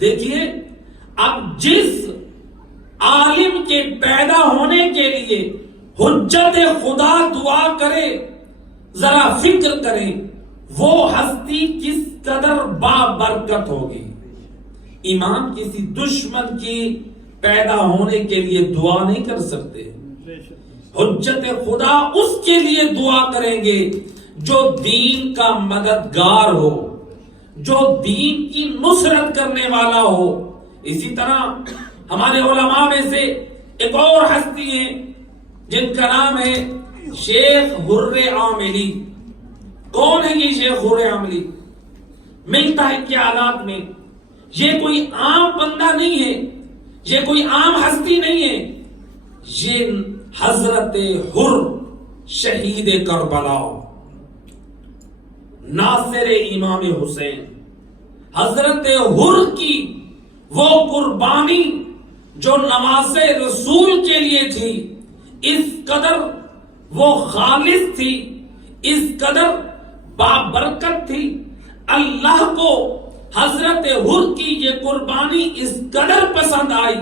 دیکھیے اب جس عالم کے پیدا ہونے کے لیے حجت خدا دعا کرے، ذرا فکر کریں وہ ہستی کس قدر بابرکت ہوگی۔ امام کسی دشمن کی پیدا ہونے کے لیے دعا نہیں کر سکتے، حجت خدا اس کے لیے دعا کریں گے جو دین کا مددگار ہو، جو دین کی نصرت کرنے والا ہو۔ اسی طرح ہمارے علماء میں سے ایک اور ہستی ہیں جن کا نام ہے شیخ حر عاملی۔ کون ہے یہ شیخ حر عاملی؟ ملتا ہے کہ حالات میں یہ کوئی عام بندہ نہیں ہے، یہ کوئی عام ہستی نہیں ہے، یہ حضرت حر شہید کربلا، ناصر امام حسین، حضرت حر کی وہ قربانی جو نماز رسول کے لیے تھی، اس قدر وہ خالص تھی، اس قدر بابرکت تھی، اللہ کو حضرت حر کی یہ قربانی اس قدر پسند آئی۔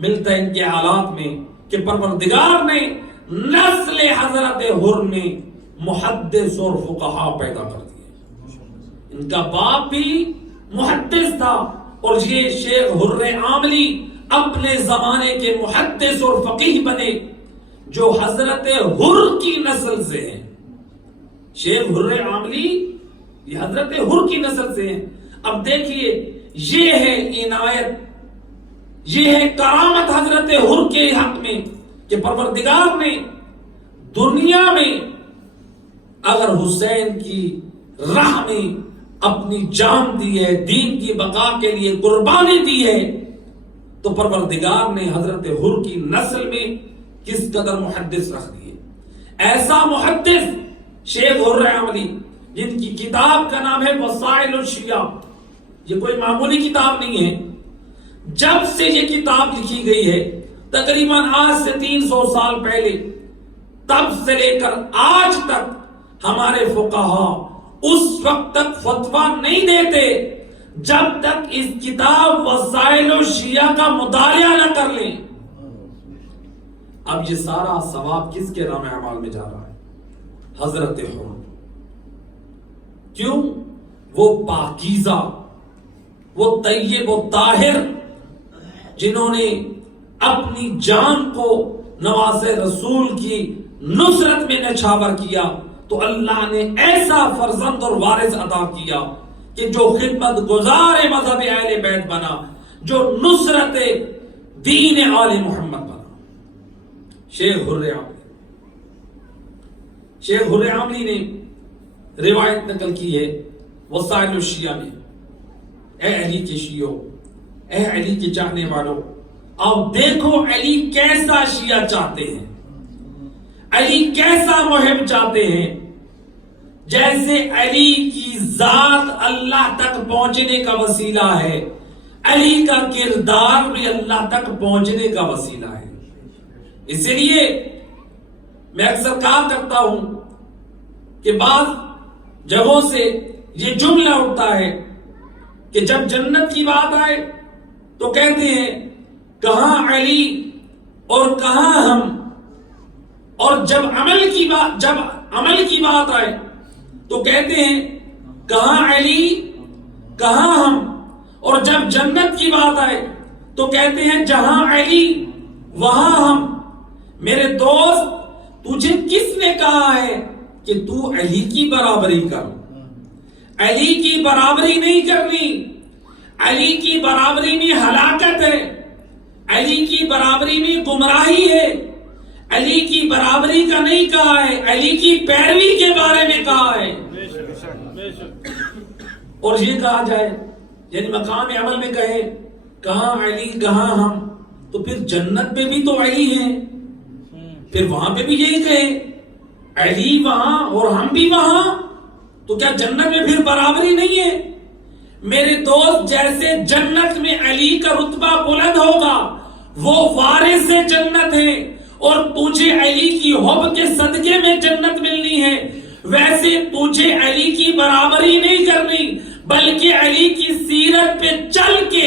ملتا ہے ان کے حالات میں کہ پروردگار نے نسل حضرت حر میں محدث اور فقہا پیدا کر دیے۔ ان کا باپ بھی محدث تھا اور یہ شیخ حر عاملی اپنے زمانے کے محدث اور فقیہ بنے جو حضرت حر کی نسل سے ہیں۔ شیخ حر عاملی یہ حضرت حر کی نسل سے ہیں۔ اب دیکھیے یہ ہے عنایت، یہ ہے کرامت حضرت حر کے حق میں کہ پروردگار نے دنیا میں اگر حسین کی راہ میں اپنی جان دی ہے، دین کی بقا کے لیے قربانی دی ہے، تو پروردگار نے حضرت حر کی نسل میں کس قدر محدث رکھ دیے۔ ایسا محدث شیخ حر عاملی جن کی کتاب کا نام ہے وسائل الشیعہ، یہ کوئی معمولی کتاب نہیں ہے۔ جب سے یہ کتاب لکھی گئی ہے تقریباً آج سے 300 سال پہلے، تب سے لے کر آج تک ہمارے فقہا اس وقت تک فتویٰ نہیں دیتے جب تک اس کتاب وسائل الشیعہ کا مطالعہ نہ کر لیں۔ اب یہ سارا ثواب کس کے نام اعمال میں جا رہا ہے؟ حضرت حر۔ کیوں؟ وہ پاکیزہ، وہ طیب و طاہر جنہوں نے اپنی جان کو نواز رسول کی نصرت میں نچھاور کیا، تو اللہ نے ایسا فرزند اور وارث عطا کیا کہ جو خدمت گزار مذہب اہل بیت بنا، جو نصرت دین آل محمد بنا، شیخ حر عاملی۔ شیخ حر عاملی نے روایت نقل کی ہے وسائل الشیعہ میں، اے علی کے شیعوں، اے علی کے چاہنے والوں، اب دیکھو علی کیسا شیعہ چاہتے ہیں، علی کیسا محب چاہتے ہیں۔ جیسے علی کی ذات اللہ تک پہنچنے کا وسیلہ ہے، علی کا کردار بھی اللہ تک پہنچنے کا وسیلہ ہے۔ اس لیے میں اکثر کہا کرتا ہوں کہ بعض جگہوں سے یہ جملہ اٹھتا ہے کہ جب جنت کی بات آئے تو کہتے ہیں کہاں علی اور کہاں ہم، اور جب عمل کی بات آئے تو کہتے ہیں کہاں علی کہاں ہم، اور جب جنت کی بات آئے تو کہتے ہیں جہاں علی وہاں ہم۔ میرے دوست، تجھے کس نے کہا ہے کہ تو علی کی برابری کر؟ علی کی برابری نہیں کرنی، علی کی برابری میں ہلاکت ہے، علی کی برابری میں گمراہی ہے، علی کی برابری کا نہیں کہا ہے، علی کی پیروی کے بارے میں کہا ہے۔ اور یہ کہا جائے یعنی مقام عمل میں کہے کہاں علی کہاں ہم، تو پھر جنت میں بھی تو علی ہیں، پھر وہاں پہ بھی یہی کہے علی وہاں اور ہم بھی وہاں، تو کیا جنت میں پھر برابری نہیں ہے؟ میرے دوست، جیسے جنت میں علی کا رتبہ بلند ہوگا وہ وارث جنت ہے، اور تجھے علی کی حب کے صدقے میں جنت ملنی ہے، ویسے تجھے علی کی برابری نہیں کرنی بلکہ علی کی سیرت پہ چل کے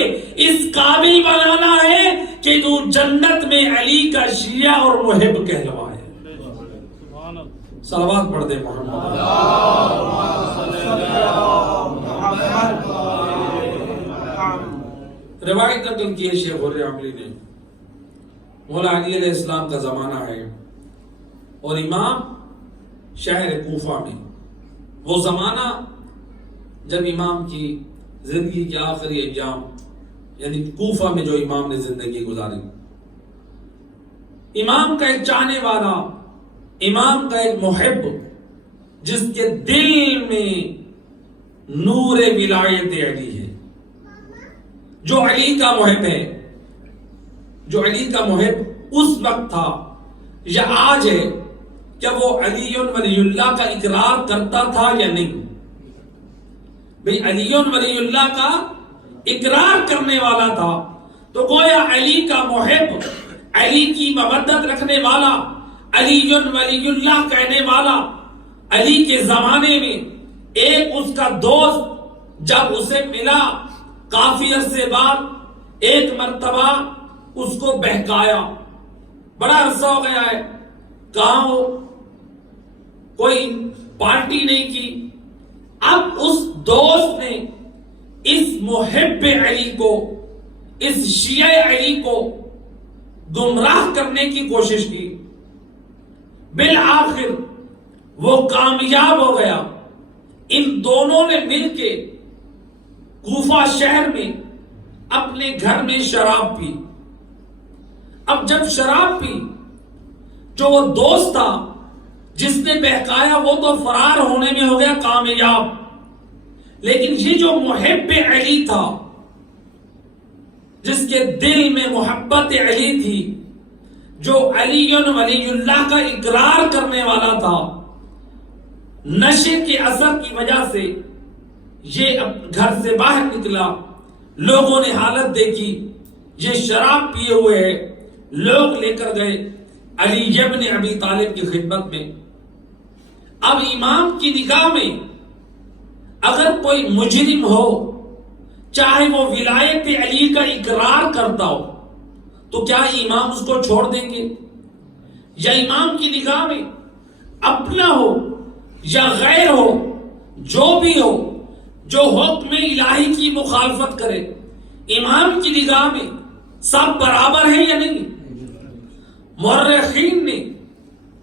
جنت میں علی کا شیعہ اور محب کہلوائے. صلوات پڑھ دے محمد. روایت نقل کی ہے شیخ حر عملی نے، مولا علی علیہ السلام کا زمانہ ہے اور امام شہر کوفہ میں، وہ زمانہ جب امام کی زندگی کے آخری ایام یعنی کوفہ میں جو امام نے زندگی گزاری. امام کا ایک چاہنے والا، امام کا ایک محب، جس کے دل میں نور ولایت علی ہے، جو علی کا محب ہے، جو علی کا محب اس وقت تھا یا آج ہے، کیا وہ علی ولی اللہ کا اقرار کرتا تھا یا نہیں؟ بھئی علی ولی اللہ کا اقرار کرنے والا تھا تو گویا علی کا محب، علی کی مودت رکھنے والا، علی ولی اللہ کہنے والا. علی کے زمانے میں ایک اس کا دوست جب اسے ملا کافی عرصے بعد، ایک مرتبہ اس کو بہکایا. بڑا عرصہ ہو گیا ہے، کہاں ہو، کوئی پارٹی نہیں کی. اب اس دوست نے اس محب علی کو، اس شیعہ علی کو گمراہ کرنے کی کوشش کی. بالآخر وہ کامیاب ہو گیا. ان دونوں نے مل کے کوفہ شہر میں اپنے گھر میں شراب پی. اب جب شراب پی، جو وہ دوست تھا جس نے بہکایا وہ تو فرار ہونے میں ہو گیا کامیاب، لیکن یہ جو محب علی تھا، جس کے دل میں محبت علی تھی، جو علی ولی اللہ کا اقرار کرنے والا تھا، نشے کے اثر کی وجہ سے یہ گھر سے باہر نکلا. لوگوں نے حالت دیکھی، یہ شراب پیے ہوئے ہے. لوگ لے کر گئے علی ابن ابی طالب کی خدمت میں. اب امام کی نگاہ میں اگر کوئی مجرم ہو، چاہے وہ ولایت علی کا اقرار کرتا ہو، تو کیا امام اس کو چھوڑ دیں گے؟ یا امام کی نگاہ میں اپنا ہو یا غیر ہو، جو بھی ہو، جو حکم الہی کی مخالفت کرے، امام کی نگاہ میں سب برابر ہیں یا نہیں؟ مورخین نے،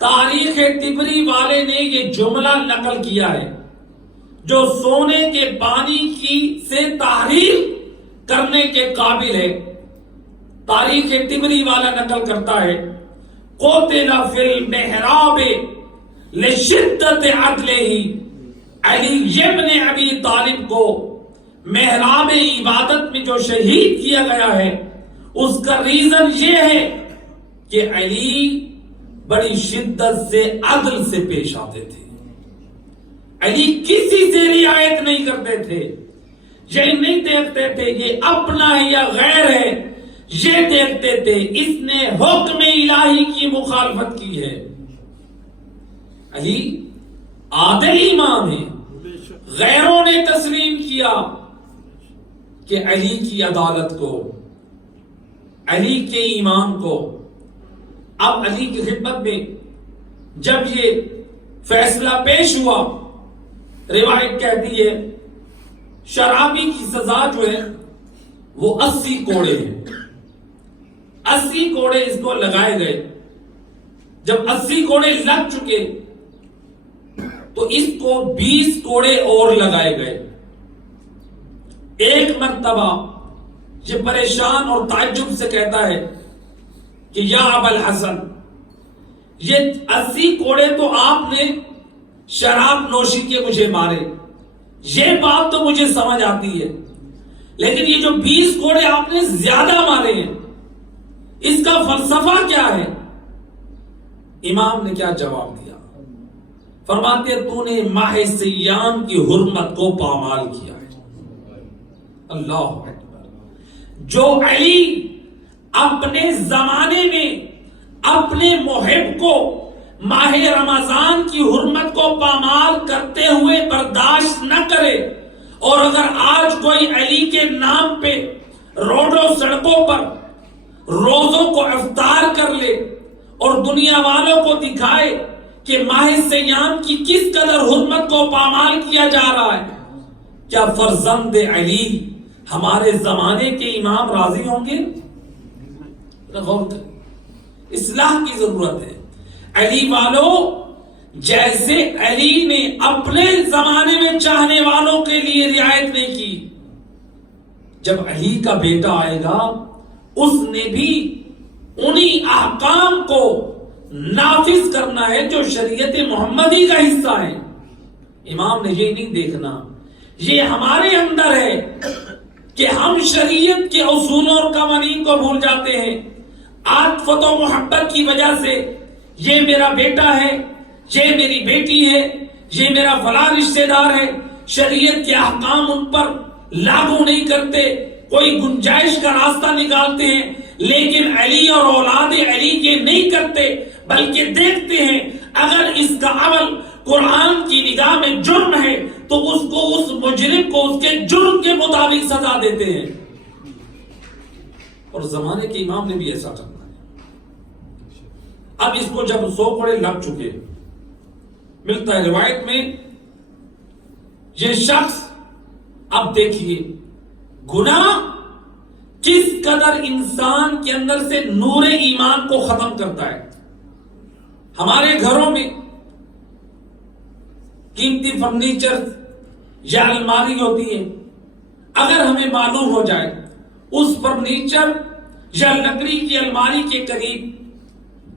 تاریخ طبری والے نے یہ جملہ نقل کیا ہے، جو سونے کے بانی کی سے تحریر کرنے کے قابل ہے. تاریخ طبری والا نقل کرتا ہے، قتل فی المحراب لشدت عدلہ، علی ابن ابی طالب کو محراب عبادت میں جو شہید کیا گیا ہے، اس کا ریزن یہ ہے کہ علی بڑی شدت سے عدل سے پیش آتے تھے. علی کسی سے رعایت نہیں کرتے تھے. یہ نہیں دیکھتے تھے یہ اپنا ہے یا غیر ہے، یہ دیکھتے تھے اس نے حکم الہی کی مخالفت کی ہے. علی عادل امام ہے. غیروں نے تسلیم کیا کہ علی کی عدالت کو، علی کے ایمان کو. اب علی کی خدمت میں جب یہ فیصلہ پیش ہوا، روایت کہتی ہے شرابی کی سزا جو ہے وہ 80 کوڑے ہیں. 80 کوڑے اس کو لگائے گئے. جب 80 کوڑے لگ چکے تو اس کو 20 کوڑے اور لگائے گئے. ایک مرتبہ یہ پریشان اور تعجب سے کہتا ہے کہ یا ابا الحسن، یہ 80 کوڑے تو آپ نے شراب نوشی کے مجھے مارے، یہ بات تو مجھے سمجھ آتی ہے، لیکن یہ جو 20 کوڑے آپ نے زیادہ مارے ہیں، اس کا فلسفہ کیا ہے؟ امام نے کیا جواب دیا؟ فرماتے تو نے ماہ سیام کی حرمت کو پامال کیا ہے. اللہ اکبر. جو علی اپنے زمانے میں اپنے محب کو ماہ رمضان کی حرمت کو پامال کرتے ہوئے برداشت نہ کرے، اور اگر آج کوئی علی کے نام پہ روڈوں سڑکوں پر روزوں کو افطار کر لے اور دنیا والوں کو دکھائے کہ ماہ سیام کی کس قدر حرمت کو پامال کیا جا رہا ہے، کیا فرزند علی ہمارے زمانے کے امام راضی ہوں گے؟ غور کریں، اصلاح کی ضرورت ہے۔ علی والوں، جیسے علی نے اپنے زمانے میں چاہنے والوں کے لیے رعایت نہیں کی، جب علی کا بیٹا آئے گا اس نے بھی انہی احکام کو نافذ کرنا ہے جو شریعت محمدی کا حصہ ہے۔ امام نے یہ نہیں دیکھنا، یہ ہمارے اندر ہے کہ ہم شریعت کے اصولوں اور قوانین کو بھول جاتے ہیں۔ عاطفت و محبت کی وجہ سے یہ میرا بیٹا ہے، یہ میری بیٹی ہے، یہ میرا فلاں رشتہ دار ہے، شریعت کے احکام ان پر لاگو نہیں کرتے، کوئی گنجائش کا راستہ نکالتے ہیں۔ لیکن علی اور اولاد علی یہ نہیں کرتے، بلکہ دیکھتے ہیں اگر اس کا عمل قرآن کی نگاہ میں جرم ہے تو اس کو، اس مجرم کو اس کے جرم کے مطابق سزا دیتے ہیں۔ اور زمانے کے امام نے بھی ایسا کرنا ہے۔ اب اس کو جب 100 کوڑے لگ چکے، ملتا ہے روایت میں یہ شخص، اب دیکھیے گناہ کس قدر انسان کے اندر سے نور ایمان کو ختم کرتا ہے۔ ہمارے گھروں میں قیمتی فرنیچر یا الماری ہوتی ہے، اگر ہمیں معلوم ہو جائے اس فرنیچر یا لکڑی کی الماری کے قریب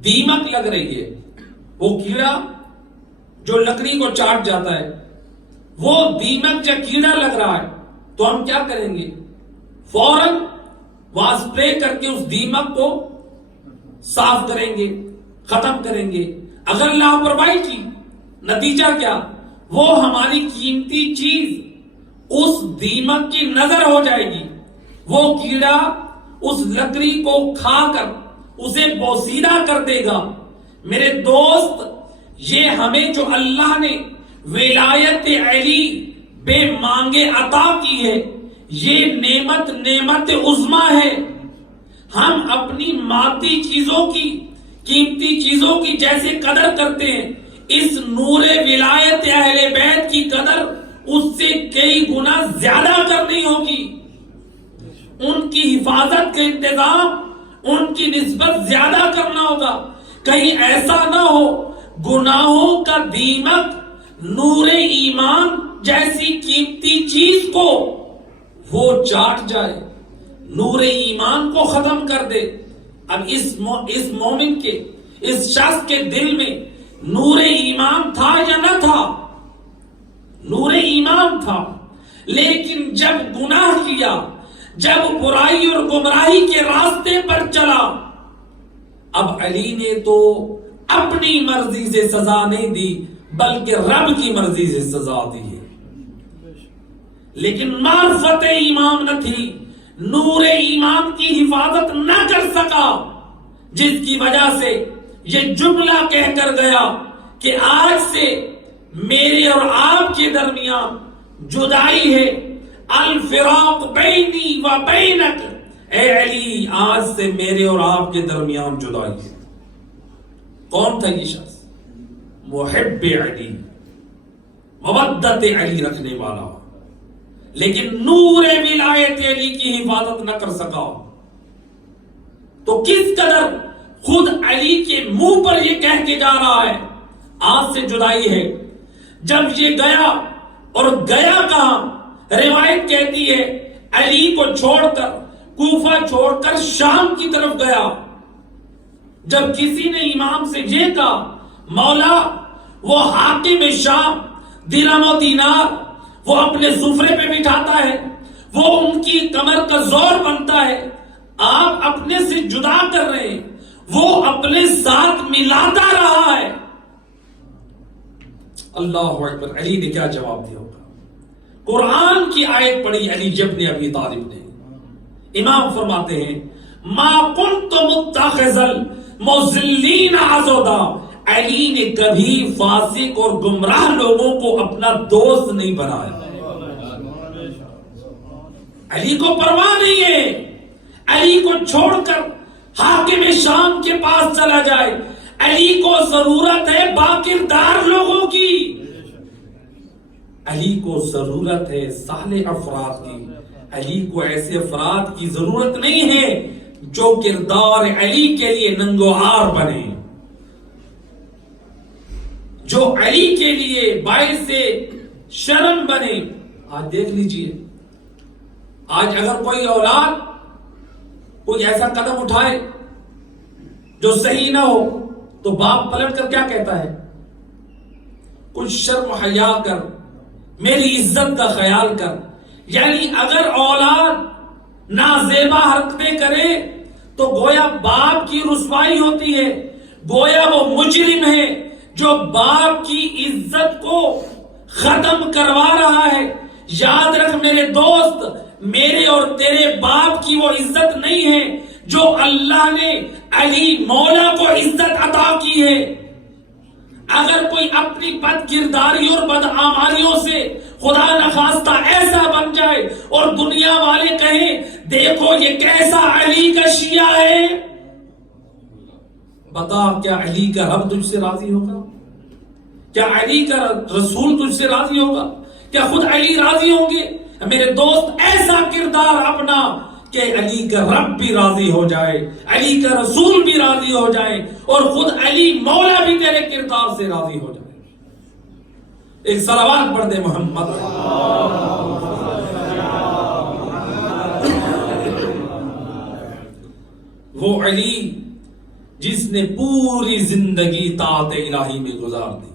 دیمک لگ رہی ہے، وہ کیڑا جو لکڑی کو چاٹ جاتا ہے، وہ دیمک یا کیڑا لگ رہا ہے، تو ہم کیا کریں گے؟ فوراً وہاں اسپرے کر کے اس دیمک کو صاف کریں گے، ختم کریں گے۔ اگر لاپرواہی کی، نتیجہ کیا؟ وہ ہماری قیمتی چیز اس دیمک کی نظر ہو جائے گی، وہ کیڑا اس لکڑی کو کھا کر اسے بوسیدہ کر دے گا۔ میرے دوست، یہ ہمیں جو اللہ نے ولایت علی بے مانگے عطا کی ہے، یہ نعمت عظمی ہے۔ ہم اپنی مادی چیزوں کی، قیمتی چیزوں کی جیسے قدر کرتے ہیں، اس نور ولایت اہل بیت کی قدر اس سے کئی گنا زیادہ کرنی ہوگی۔ ان کی حفاظت کا انتظام ان کی نسبت زیادہ کرنا ہوگا۔ کہیں ایسا نہ ہو گناہوں کا دیمک نور ایمان جیسی قیمتی چیز کو وہ چاٹ جائے، نور ایمان کو ختم کر دے۔ اب اس مومن کے، اس شخص کے دل میں نور ایمان تھا یا نہ تھا؟ نور ایمان تھا، لیکن جب گناہ کیا، جب برائی اور گمراہی کے راستے پر چلا، اب علی نے تو اپنی مرضی سے سزا نہیں دی بلکہ رب کی مرضی سے سزا دی ہے۔ لیکن معرفت ایمان نہ تھی، نور ایمان کی حفاظت نہ کر سکا، جس کی وجہ سے یہ جملہ کہہ کر گیا کہ آج سے میرے اور آپ کے درمیان جدائی ہے، الفراق بینی و بینک، اے علی آج سے میرے اور آپ کے درمیان جدائی ہے۔ کون تھا یہ شخص؟ محب علی، مودت علی رکھنے والا، لیکن نور ولایت علی کی حفاظت نہ کر سکا۔ تو کس قدر خود علی کے منہ پر یہ کہہ کے جا رہا ہے آج سے جدائی ہے۔ جب یہ گیا، اور گیا کہاں؟ روایت کہتی ہے علی کو چھوڑ کر، کوفہ چھوڑ کر شام کی طرف گیا۔ جب کسی نے امام سے یہ کہا مولا وہ حاکم شام درہم و دینار وہ اپنے سفرے پہ بٹھاتا ہے، وہ ان کی کمر کا زور بنتا ہے، آپ اپنے سے جدا کر رہے ہیں، وہ اپنے ساتھ ملاتا رہا ہے۔ اللہ اکبر، علی نے کیا جواب دیا ہوگا؟ قرآن کی آیت پڑھی علی ابن ابی طالب نے۔ امام فرماتے ہیں ما کنت متخذ المضلین عضدا، علی نے کبھی فاسق اور گمراہ لوگوں کو اپنا دوست نہیں بنایا۔ علی کو پرواہ نہیں ہے، علی کو چھوڑ کر حاکم شام کے پاس چلا جائے. علی کو ضرورت ہے باکردار لوگوں کی, علی کو ضرورت ہے صالح افراد کی. علی کو ایسے افراد کی ضرورت نہیں ہے جو کردار علی کے لیے ننگوہار بنے, جو علی کے لیے باعث شرم بنے. آج دیکھ لیجئے, آج اگر کوئی اولاد کوئی ایسا قدم اٹھائے جو صحیح نہ ہو تو باپ پلٹ کر کیا کہتا ہے؟ کچھ شرم و حیا کر, میری عزت کا خیال کر. یعنی اگر اولاد نازیبا حرکتیں کرے تو گویا باپ کی رسوائی ہوتی ہے, گویا وہ مجرم ہے جو باپ کی عزت کو ختم کروا رہا ہے. یاد رکھ میرے دوست, میرے اور تیرے باپ کی وہ عزت نہیں ہے جو اللہ نے علی مولا کو عزت عطا کی ہے. اگر کوئی اپنی بد کرداری اور بدعمالیوں سے خدا نخواستہ ایسا بن جائے اور دنیا والے کہیں دیکھو یہ کیسا علی کا شیعہ ہے, بتا کیا علی کا رب تجھ سے راضی ہوگا؟ کیا علی کا رسول تجھ سے راضی ہوگا؟ کیا خود علی راضی ہوں گے؟ میرے دوست ایسا کردار اپنا کہ علی کا رب بھی راضی ہو جائے, علی کا رسول بھی راضی ہو جائے اور خود علی مولا بھی تیرے کردار سے راضی ہو جائے. ایک صلوات پڑھ دے محمد. وہ علی جس نے پوری زندگی طاعت الہی میں گزار دی.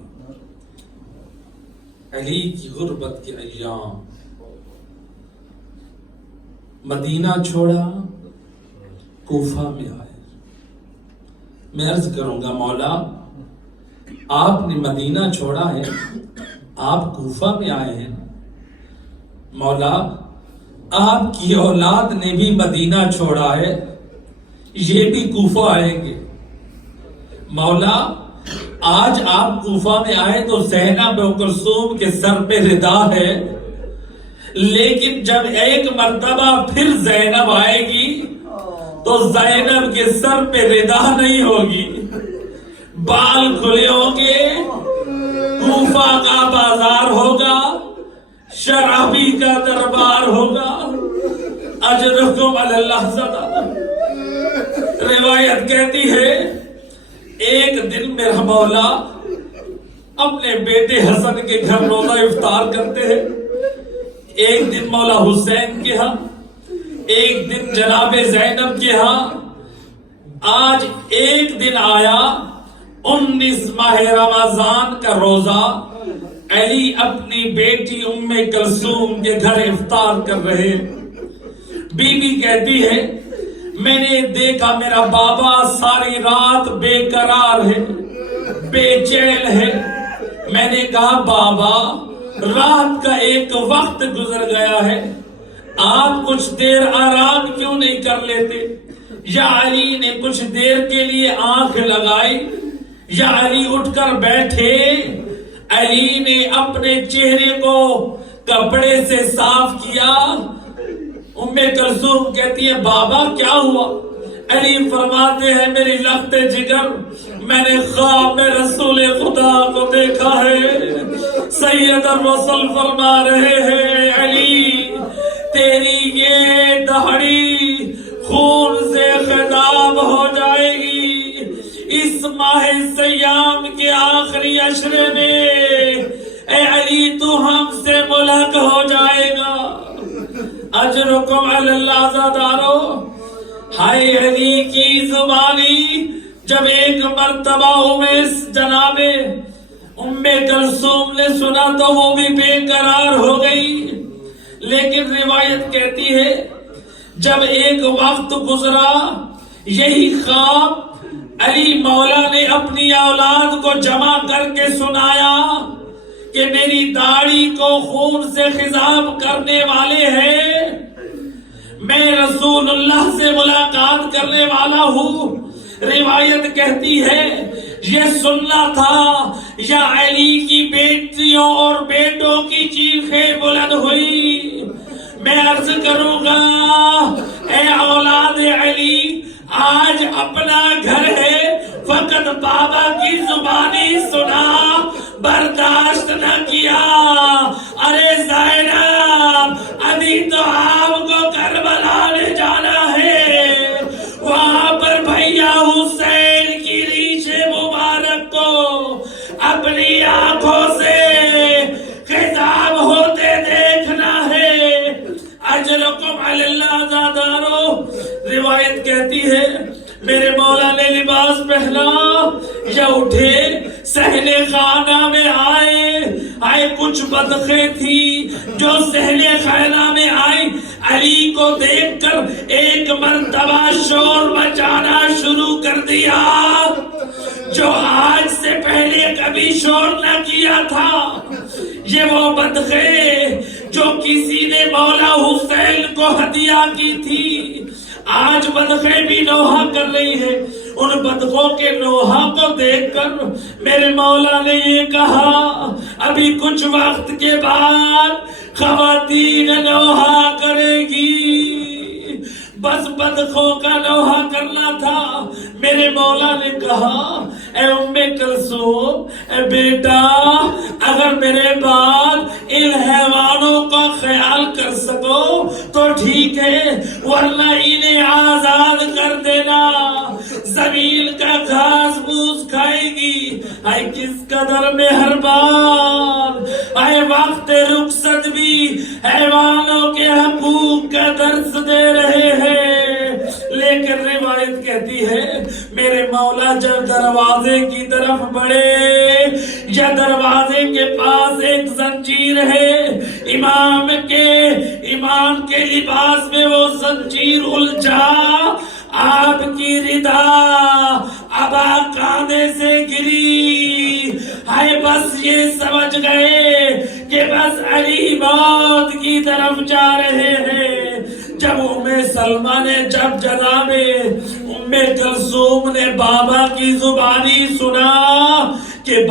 علی کی غربت کے ایام, مدینہ چھوڑا, کوفہ میں آئے. میں عرض کروں گا مولا آپ نے مدینہ چھوڑا ہے, آپ کوفہ میں آئے ہیں. مولا آپ کی اولاد نے بھی مدینہ چھوڑا ہے, یہ بھی کوفہ آئیں گے. مولا آج آپ کوفہ میں آئے تو زینب ام کلثوم کے سر پہ ردا ہے, لیکن جب ایک مرتبہ پھر زینب آئے گی تو زینب کے سر پہ ردا نہیں ہوگی, بال کھلے ہوں گے, کوفہ کا بازار ہوگا, شرابی کا دربار ہوگا. اجرکم علی اللہ زدہ. روایت کہتی ہے ایک دن میرا مولا اپنے بیٹے حسن کے گھر روزہ افطار کرتے ہیں. ایک دن مولا حسین کے ہاں, ایک دن جناب زینب کے ہاں. آج ایک دن آیا 19 ماہ رمضان کا روزہ, علی اپنی بیٹی ام کلثوم کے گھر افطار کر رہے. بی بی کہتی ہے میں نے دیکھا میرا بابا ساری رات بے قرار ہے, بے چین ہے. میں نے کہا بابا رات کا ایک وقت گزر گیا ہے, آپ کچھ دیر آرام کیوں نہیں کر لیتے؟ یا علی نے کچھ دیر کے لیے آنکھ لگائی, یا علی اٹھ کر بیٹھے. علی نے اپنے چہرے کو کپڑے سے صاف کیا. ام کلثوم کہتی ہے بابا کیا ہوا؟ علی فرماتے ہیں میری لخت جگر, میں نے خواب میں رسول خدا کو دیکھا ہے. سید الرسول فرما رہے ہیں علی تیری یہ دہڑی خون سے خضاب ہو جائے گی اس ماہ سیام کے آخری عشرے میں. اے علی تو ہم سے ملحق ہو جائے گا. اجرکم علی اللہ زادارو. ہائے علی کی زبانی جب ایک مرتبہ جناب ام کلثوم نے سنا تو وہ بھی بے قرار ہو گئی. لیکن روایت کہتی ہے جب ایک وقت گزرا, یہی خواب علی مولا نے اپنی اولاد کو جمع کر کے سنایا کہ میری داڑھی کو خون سے خضاب کرنے والے ہیں, میں رسول اللہ سے ملاقات کرنے والا ہوں. روایت کہتی ہے یہ سننا تھا یا علی کی بیٹیوں اور بیٹوں کی چیخیں بلند ہوئی. میں عرض کروں گا اے اولاد علی آج اپنا گھر ہے فقط بابا کی زبانی سنا برداشت نہ کیا. ارے زینب ابھی تو آپ کو کربلا لے جانا ہے, وہاں پر بھیا حسین کی ریش مبارک کو اپنی آنکھوں سے خطاب ہوتے دیکھنا ہے. اجرکم علی اللہ زادارو. روایت کہتی ہے میرے مولا نے لباس پہنا یا اٹھے صحن خانہ میں آئے کچھ بدخیں تھی جو صحن خانہ میں آئی. علی کو دیکھ کر ایک مرتبہ شور مچانا شروع کر دیا جو آج سے پہلے کبھی شور نہ کیا تھا. یہ وہ بدخیں جو کسی نے مولا حسین کو ہدیہ کی تھی آج بدخیں بھی نوحہ کر رہی ہے. ان بدخوں کے نوحہ کو دیکھ کر میرے مولا نے یہ کہا ابھی کچھ وقت کے بعد خواتین نوحہ کرے گی. بس بدخوں کا نوحہ کرنا تھا. میرے مولا نے کہا اے ام کلثوم اے بیٹا اگر میرے بعد ان حیوانوں کا خیال کر سکو تو ٹھیک ہے ورنہ انہیں آزاد کر دینا. زمین کا گھاس پھوس کھائے گی. اے کس قدر مہربان, اے وقت رخصت بھی حیوانوں کے حقوق کا درس دے رہے ہیں. لیکن روایت کہتی ہے میرے مولا جب دروازے کی طرف بڑھے یا دروازے کے پاس ایک زنجیر ہے, امام کے لباس میں وہ زنجیر الجھا, آپ کی ردا ابا کاندھے سے گری. ہائے بس یہ سمجھ گئے کہ بس علی موت کی طرف جا رہے ہیں. جب ام سلمہ نے جب جناب ام کلثوم نے بابا کی زبانی سنا کہ